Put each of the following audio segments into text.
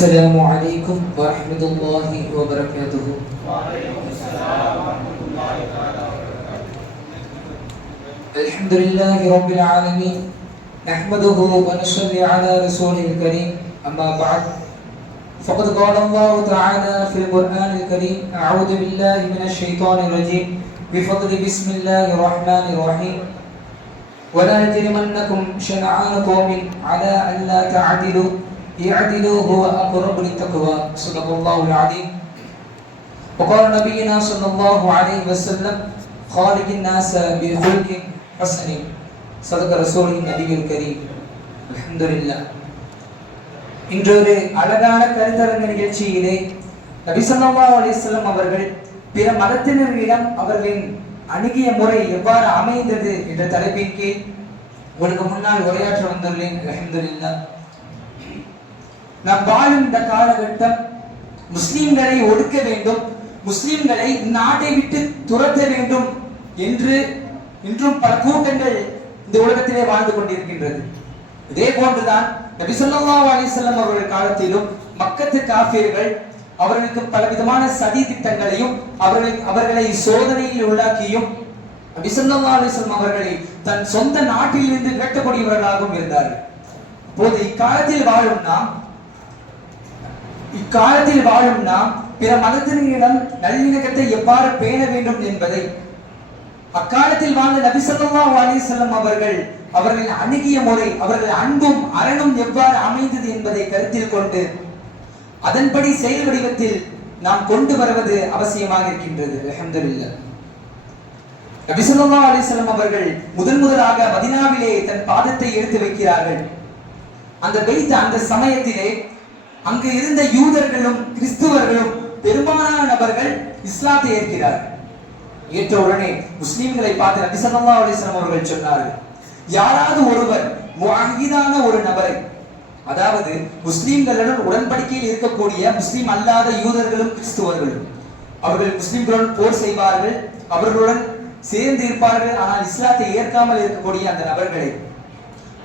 السلام عليكم ورحمة الله وبركاته. الحمد لله رب العالمين. نحمده ونصلي على رسوله الكريم. أما بعد فقد قال الله تعالى في القرآن الكريم أعوذ بالله من الشيطان الرجيم. بفضل بسم الله الرحمن الرحيم. ولا يجرمنكم شنعان قوم على ألا تعدلوا. اعدلوا هو أقرب للتقوى صدق الله العظيم وقال نبينا صلى الله عليه وسلم خالق الناس بخلق حسن صدق رسول النبي الكريم الحمد لله இன்றொரு அழகான கருத்தரங்க நிகழ்ச்சியிலே நபி ஸல்லல்லாஹு அலைஹி வஸல்லம் அவர்கள் பிற மதத்தினரிடம் அவர்களின் அணுகிய முறை எவ்வாறு அமைந்தது என்ற தலைப்பின் கீழ் உங்களுக்கு முன்னால் உரையாற்ற வந்துள்ளேன் அல்ஹம்துலில்லாஹ் நாம் வாழும் இந்த காலகட்டம் முஸ்லிம்களை ஒடுக்க வேண்டும் முஸ்லிம்களை நாட்டை விட்டு துரத்த வேண்டும் என்று இன்றும் பல கூட்டங்கள் இந்த உலகத்திலே வாழ்ந்து கொண்டிருக்கின்றது. இதே போன்றுதான் நபி சொல்லா அலிசல்லம் அவர்கள் காலத்திலும் மக்கத்து காபியர்கள் அவர்களுக்கு பலவிதமான சதி திட்டங்களையும் அவர்களை அவர்களை சோதனையில் உள்ளாக்கியும் நபி ஸல்லல்லாஹு அவர்களை தன் சொந்த நாட்டிலிருந்து விரட்டக்கூடியவர்களாகவும் இருந்தார்கள். இப்போது இக்காலத்தில் வாழும் நாம் இக்காலத்தில் வாழும் நாம் பிற மதத்தினரிடம் நல்லிணக்கத்தை எவ்வாறு பேண வேண்டும் என்பதை. அக்காலத்தில் வாழ்ந்த நபிசல்லா ஸல்லல்லாஹு அவர்கள் அவர்கள் அவர்களின் அணுகிய முறை அவர்கள் அன்பும் அரணும் எவ்வாறு அமைந்தது என்பதை கருத்தில் கொண்டு அதன்படி செயல் வடிவத்தில் நாம் கொண்டு வருவது அவசியமாக இருக்கின்றது. அஹமதுல்லா நபிசல்லா ஸல்லல்லாஹு அவர்கள் முதன் முதலாக மதினாவிலே தன் பாதத்தை எடுத்து வைக்கிறார்கள். அந்த வைத்த அந்த சமயத்திலே அங்கு இருந்த யூதர்களும் கிறிஸ்துவர்களும் பெரும்பாலான நபர்கள் இஸ்லாத்தை ஏற்கிறார் ஏற்ற உடனே முஸ்லீம்களை பார்த்து நபி சல்லா அலிஸ்லாம் அவர்கள் சொன்னார்கள் யாராவது ஒருவர் முஅஹிதான ஒரு நபரை அதாவது முஸ்லீம்களுடன் உடன்படிக்கையில் இருக்கக்கூடிய முஸ்லீம் அல்லாத யூதர்களும் கிறிஸ்துவர்களும் அவர்கள் முஸ்லீம்களுடன் போர் செய்வார்கள் அவர்களுடன் சேர்ந்து இருப்பார்கள் ஆனால் இஸ்லாத்தை ஏற்காமல் இருக்கக்கூடிய அந்த நபர்களை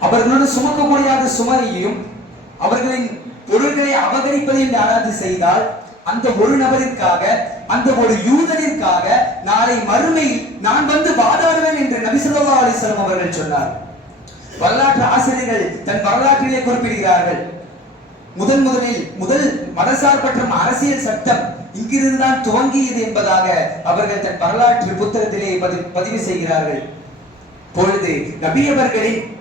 அவர்களுடன் சுமக்க முடியாத சுமையையும் அவர்களின் பொருள்களை அபகரிப்பதையும் யாராவது செய்தால் அந்த ஒரு நபரிற்காக அந்த ஒரு யூதனிற்காக நாளை மறுமையில் நான் வந்து வாதாடுவேன் என்று நபிசுல்லா அலிஸ்லாம் அவர்கள் சொன்னார். வரலாற்று ஆசிரியர்கள் தன் வரலாற்றிலே குறிப்பிடுகிறார்கள். முதன் முதலில் முதல் மதசார்பற்ற அரசியல் சட்டம் இங்கிருந்து தான் துவங்கியது என்பதாக அவர்கள் தன் வரலாற்று புத்தகத்திலே பதி- பதிவு செய்கிறார்கள். பொழுது நபியவர்களின்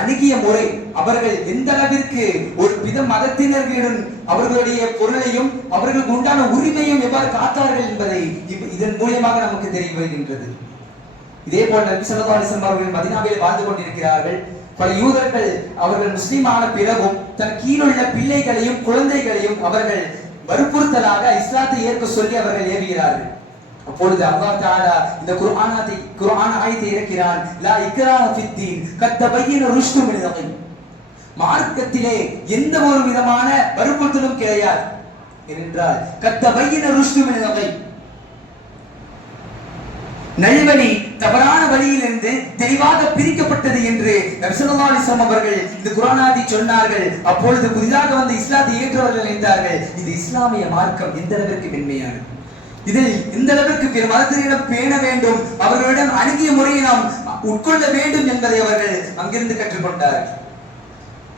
அணுகிய முறை அவர்கள் எந்த அளவிற்கு ஒரு வித மதத்தினர்களுடன் அவர்களுடைய பொருளையும் அவர்களுக்கு உண்டான உரிமையும் எவ்வாறு காத்தார்கள் என்பதை இதன் மூலியமாக நமக்கு தெரிய வருகின்றது. இதே போல நபி அவர்கள் மதினாவில் வாழ்ந்து கொண்டிருக்கிறார்கள். பல யூதர்கள் அவர்கள் முஸ்லீமான ஆன பிறகும் தன் கீழுள்ள பிள்ளைகளையும் குழந்தைகளையும் அவர்கள் வற்புறுத்தலாக இஸ்லாத்தை ஏற்க சொல்லி அவர்கள் ஏவுகிறார்கள். அப்பொழுது அல்லாஹ் தஆலா இந்த குர்ஆனத்தை குர்ஆன் ஆயத்தை இறக்கிறான் லா இக்ராஹ ஃபித்தீன். கத் தபய்யன ருஷ்து மின் கய் மார்க்கத்திலே எந்த ஒரு விதமான வற்புறுத்தலும் கிடையாது. ஏனென்றால் கத் தபய்யன ருஷ்து மின் கய் நல்வழி தவறான வழியிலிருந்து தெளிவாக பிரிக்கப்பட்டது என்று நபிசல்லா அலிஸ்லாம் அவர்கள் இந்த குரானாதி சொன்னார்கள். அப்பொழுது புதிதாக வந்த இஸ்லாத்தை ஏற்றவர்கள் நினைத்தார்கள். இது இஸ்லாமிய மார்க்கம் எந்த அளவிற்கு மென்மையானது? இதில் இந்த அளவிற்கு பிற மதத்தினரிடம் பேண வேண்டும். அவர்களிடம் அணுகிய முறையை நாம் உட்கொள்ள வேண்டும் என்பதை அவர்கள் அங்கிருந்து கற்றுக்கொண்டார்கள்.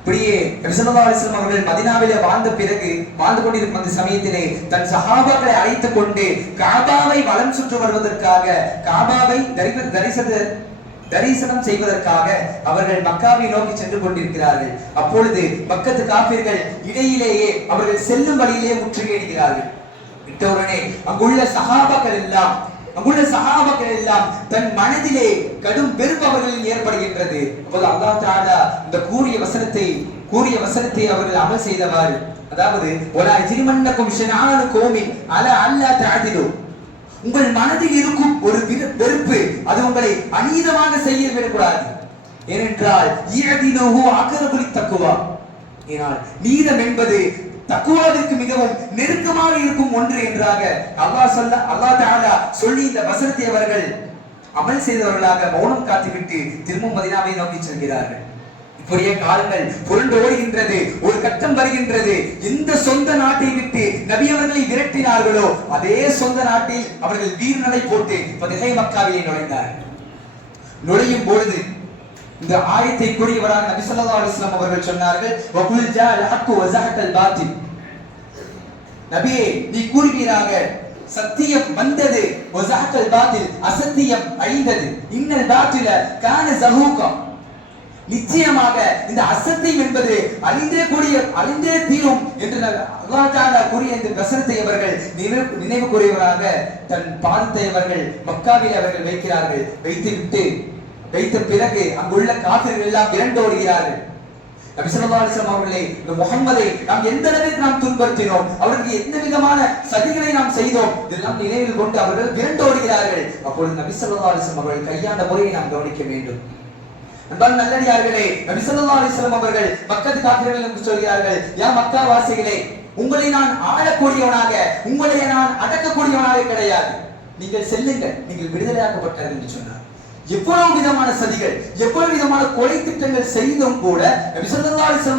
இப்படியே நபி ஸல்லல்லாஹு அவர்கள் மதினாவிலே வாழ்ந்த பிறகு வாழ்ந்து கொண்டிருக்கும் அந்த சமயத்திலே தன் சஹாபாக்களை அழைத்துக் கொண்டு காபாவை வலம் சுற்று வருவதற்காக காபாவை தரிச தரிசன தரிசனம் செய்வதற்காக அவர்கள் மக்காவை நோக்கி சென்று கொண்டிருக்கிறார்கள். அப்பொழுது பக்கத்து காப்பீர்கள் இடையிலேயே அவர்கள் செல்லும் வழியிலே முற்றுகையிடுகிறார்கள். விட்டவுடனே அங்குள்ள சகாபகர் எல்லாம் அங்குள்ள சகாபகர் எல்லாம் தன் மனதிலே கடும் வெறுப்பு அவர்களில் ஏற்படுகின்றது. அப்போது அல்லா தாடா இந்த கூறிய வசனத்தை கூறிய வசனத்தை அவர்கள் அமல் செய்தவாறு அதாவது ஒரு ஜிரிமன்னக்கும் ஷனானு கோமின் அல அல்லா தாதிலோ உங்கள் மனதில் இருக்கும் ஒரு வெறுப்பு அது உங்களை அநீதமாக செய்ய விடக்கூடாது. ஏனென்றால் ஈரதினோஹோ அக்கரபுலி தக்குவா ஏனால் நீதம் என்பது தக்குவாவிற்கு மிகவும் நெருக்கமாக இருக்கும் ஒன்று என்றாக அல்லாஹ் சொல்ல அல்லாஹ் தாலா சொல்லி இந்த வசனத்தை அவர்கள் அமல் செய்தவர்களாக மௌனம் காத்துவிட்டு திரும்பவும் மதினாவை நோக்கி செல்கிறார்கள். இப்படியே காலங்கள் புரண்டு ஓடுகின்றது ஒரு கட்டம் வருகின்றது. எந்த சொந்த நாட்டை விட்டு நபி அவர்களை விரட்டினார்களோ அதே சொந்த நாட்டில் அவர்கள் வீர்நடை போட்டு மக்காவிலே நுழைந்தார்கள். நுழையும் பொழுது இந்த ஆயத்தை கூறியவராக நபி ஸல்லல்லாஹு அலைஹி வஸல்லம் அவர்கள் சொன்னார்கள் வகுல் ஜால் ஹக்கு வஸஹகல் பாத்தில். நபியே நீ கூறுவீராக சத்தியம் வந்தது வஸஹகல் பாத்தில் அசத்தியம் அழிந்தது. இன்னல் பாத்தில கான ஜஹூகா. நிச்சயமாக இந்த அசத்தியம் என்பது அழிந்தே கூடிய அழிந்தே தீரும் என்று அல்லா தாலா கூறிய இந்த வசனத்தை அவர்கள் நினைவு நினைவு கூறியவராக தன் பாதத்தை அவர்கள் மக்காவில் அவர்கள் வைக்கிறார்கள். வைத்துவிட்டு வைத்த பிறகு அங்குள்ள காபிர்கள் எல்லாம் விரண்டோடுகிறார்கள் அவர்களை இந்த முகம்மதை நாம் எந்த அளவிற்கு நாம் துன்படுத்தினோம் அவருக்கு எந்த விதமான சதிகளை நாம் செய்தோம் இதெல்லாம் நினைவில் கொண்டு அவர்கள் விரண்டோடுகிறார்கள் அப்பொழுது நபி அவர்கள் கையாண்ட முறையை நாம் கவனிக்க வேண்டும். அன்பான நல்லடியார்களே நபி அவர்கள் மக்கள் காபிர்கள் என்று சொல்கிறார்கள் யா மக்கா வாசிகளே உங்களை நான் ஆளக்கூடியவனாக உங்களை நான் அடக்கக்கூடியவனாக கிடையாது. நீங்கள் செல்லுங்கள் நீங்கள் விடுதலையாக்கப்பட்டார்கள் என்று சொன்னார். எவ்வளவு விதமான சதிகள் எவ்வளவு விதமான கொலை திட்டங்கள் செய்தும் கூட நபி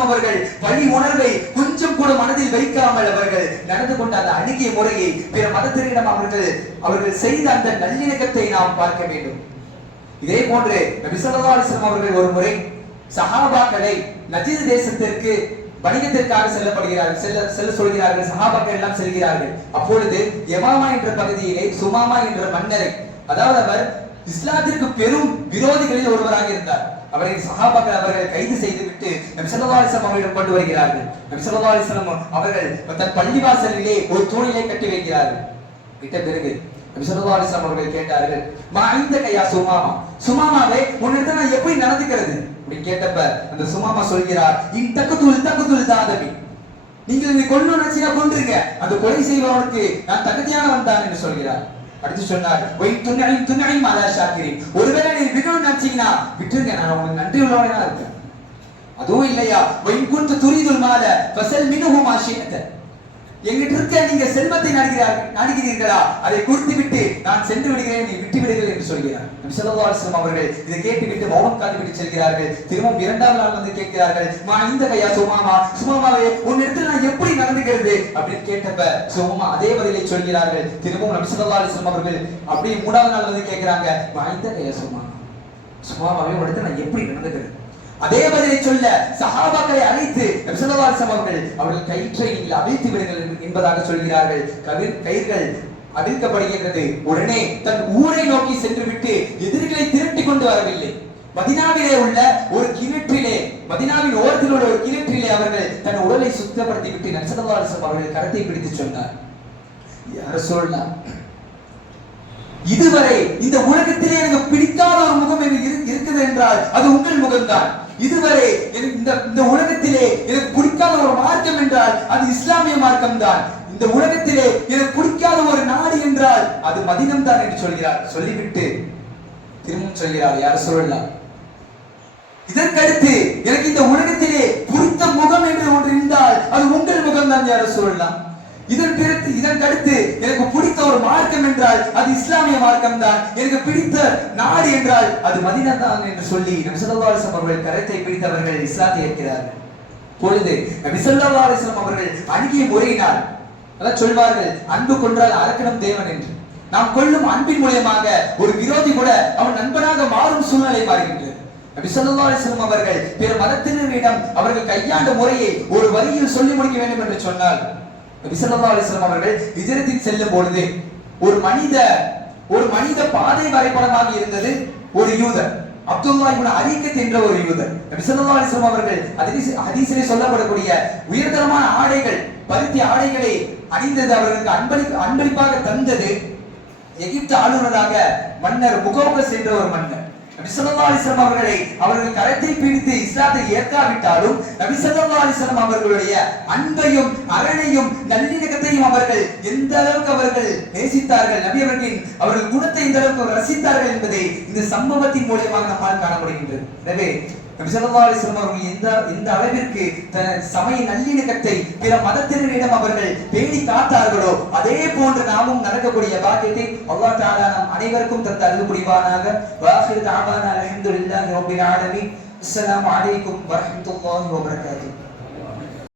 அவர்கள் வழி உணர்வை கொஞ்சம் கூட மனதில் வைக்காமல் அவர்கள் நடந்து கொண்ட அந்த அணுகிய முறையை பிற மதத்தினரிடம் அவர்கள் அவர்கள் செய்த அந்த நல்லிணக்கத்தை நாம் பார்க்க வேண்டும். இதே போன்று நபி அவர்கள் ஒரு முறை சஹாபாக்களை நஜீத் தேசத்திற்கு வணிகத்திற்காக செல்லப்படுகிறார்கள் செல்ல செல்ல சொல்கிறார்கள் சகாபாக்கள் எல்லாம் செல்கிறார்கள். அப்பொழுது யமாமா என்ற பகுதியிலே சுமாமா என்ற மன்னரை அதாவது அவர் இஸ்லாத்திற்கு பெரும் விரோதிகளில் ஒருவராக இருந்தார். அவரை சகாபாக்கள் அவர்களை கைது செய்துவிட்டு விட்டு ஸல்லல்லாஹு அவர்களிடம் கொண்டு வருகிறார்கள். நபி அவர்கள் தன் பள்ளிவாசலிலே ஒரு தூணிலே கட்டி வைக்கிறார்கள். விட்ட பிறகு நபி அவர்கள் கேட்டார்கள் மா இந்த கையா சுமாமா? சுமாமாவே உன்னிடத்தில் நான் எப்படி நடந்துக்கிறது? அப்படின்னு கேட்டப்ப அந்த சுமாமா சொல்கிறார் இன் தக்குதுல் தக்குதுல் தாதவி நீங்கள் என்னை கொண்டு நினைச்சீங்க கொன்றுங்க. அந்த கொலை செய்வனுக்கு நான் தகுதியானவன் தான் என்று சொல்கிறார். அடுத்து சொன்னார் ஒய் துணை துணை மாதா ஷாக்கிரி ஒருவேளை நீ விடணும்னு நினைச்சீங்கன்னா விட்டுருங்க நான் உங்களுக்கு நன்றி உள்ளவனா இருக்கேன் அதுவும் இல்லையா? ஒய் குந்து துரிதுல் மாத ஃபசல் மினுஹு மாஷியத்தை எங்கிட்ட இருக்க நீங்க செல்வத்தை நாடுகிறார் நாடுகிறீர்களா? அதை கொடுத்து விட்டு நான் சென்று விடுகிறேன் நீ விட்டு விடுங்கள் என்று சொல்கிறார். நபி அவர்கள் இதை கேட்டு விட்டு மௌனம் காத்து விட்டு செல்கிறார்கள். திரும்பவும் இரண்டாம் நாள் வந்து கேட்கிறார்கள். மா இந்த கையா சுமாமா? சுமாமாவே உன்னிடத்தில் நான் எப்படி நடந்துக்கிறது அப்படின்னு கேட்டப்ப சுமாமா அதே பதிலை சொல்கிறார்கள். திரும்பவும் நபி ஸல்லல்லாஹு அவர்கள் அப்படியே மூணாவது நாள் வந்து கேட்கிறாங்க. மா இந்த கையா சுமாமா? சுமாமாவே உன்னிடத்தில் நான் எப்படி நடந்துக்கிறது அதே பதிலை சொல்ல சஹாபாக்களை அழைத்து நபி அவர்கள் அவர்கள் கயிற்றை நீங்கள் அவிழ்த்து விடுங்கள் என்பதாக சொல்கிறார்கள். கவிர் கயிர்கள் அவிழ்க்கப்படுகின்றது. உடனே தன் ஊரை நோக்கி சென்று விட்டு எதிரிகளை திரட்டி கொண்டு வரவில்லை. மதினாவிலே உள்ள ஒரு கிணற்றிலே மதினாவின் ஓரத்தில் உள்ள ஒரு கிணற்றிலே அவர்கள் தன் உடலை சுத்தப்படுத்தி விட்டு நபி அவர்கள் கரத்தை பிடித்து சொன்னார். யார சொல்லலாம் இதுவரை இந்த உலகத்திலே எனக்கு பிடிக்காத ஒரு முகம் எனக்கு இரு- இருக்குது என்றால் அது உங்கள் முகம்தான். இதுவரை எனக்கு இந்த இந்த உலகத்திலே எனக்கு பிடிக்காத ஒரு மார்க்கம் என்றால் அது இஸ்லாமிய மார்க்கம் தான் இந்த உலகத்திலே எனக்கு பிடிக்காத ஒரு நாடு என்றால் அது மதினம் தான் என்று சொல்கிறார். சொல்லிவிட்டு திரும்பவும் சொல்கிறார். யார் சொல்லலாம்? இதற்கடுத்து எனக்கு இந்த உலகத்திலே குறித்த முகம் என்று ஒன்று இருந்தால் அது உங்கள் முகம் தான் யார சொல்லலாம்? இதன் பிறகு இதன் அடுத்து எனக்கு பிடித்த ஒரு மார்க்கம் என்றால் அது இஸ்லாமிய மார்க்கம் தான் எனக்கு பிடித்த நாடு என்றால் அது மதினா தான் என்று சொல்லி நபி அவர்கள் கரத்தை பிடித்தவர்கள் இஸ்லாத்தை ஏற்கிறார்கள். பொழுது நபிசல்லாசம் அவர்கள் அணுகிய முறையினால் அதான் சொல்வார்கள் அன்பு கொன்றால் அரக்கணம் தேவன் என்று. நாம் கொள்ளும் அன்பின் மூலியமாக ஒரு விரோதி கூட அவன் நண்பனாக மாறும் சூழ்நிலை மாறுகின்றது. நபி அவர்கள் பிற மதத்தினரிடம் அவர்கள் கையாண்ட முறையை ஒரு வரியில் சொல்லி முடிக்க வேண்டும் என்று சொன்னால் நபி அலிஸ்லாம் அவர்கள் விஜயத்தில் செல்லும் பொழுது ஒரு மனித ஒரு மனித பாதை வரைபடமாக இருந்தது ஒரு யூதர் அப்துல்லா இவன் அரிக்கத் என்ற ஒரு யூதர். நபி அலிஸ்லாம் அவர்கள் ஹதீஸ் ஹதீஸிலே சொல்லப்படக்கூடிய உயர்தரமான ஆடைகள் பருத்தி ஆடைகளை அணிந்தது அவர்களுக்கு அன்பளி அன்பளிப்பாக தந்தது எகிப்து ஆளுநராக மன்னர் முகோகஸ் என்ற ஒரு மன்னர். நபிசல்லாசனம் அவர்களை அவர்கள் கரத்தை பிடித்து இஸ்லாத்தை ஏற்காவிட்டாலும் நபிசல்லாசனம் அவர்களுடைய அன்பையும் அரணையும் நல்லிணக்கத்தையும் அவர்கள் எந்த அளவுக்கு அவர்கள் நேசித்தார்கள் நபி அவர்களின் அவர்கள் குணத்தை எந்த அளவுக்கு ரசித்தார்கள் என்பதை இந்த சம்பவத்தின் மூலியமாக நம்மால் காணப்படுகின்றது எனவே நபி அவர்கள் எந்த எந்த அளவிற்கு சமய நல்லிணக்கத்தை பிற மதத்தினரிடம் அவர்கள் பேணி காத்தார்களோ அதே போன்று நாமும் நடக்கக்கூடிய பாக்கியத்தை அல்லாஹ் அனைவருக்கும் தந்து அருள் புரிவானாக வாஹிர் தஅவானா அல்ஹம்துலில்லாஹி ரப்பில் ஆலமீன். அஸ்ஸலாமு அலைக்கும் வரஹ்மத்துல்லாஹி வபரகாத்துஹு.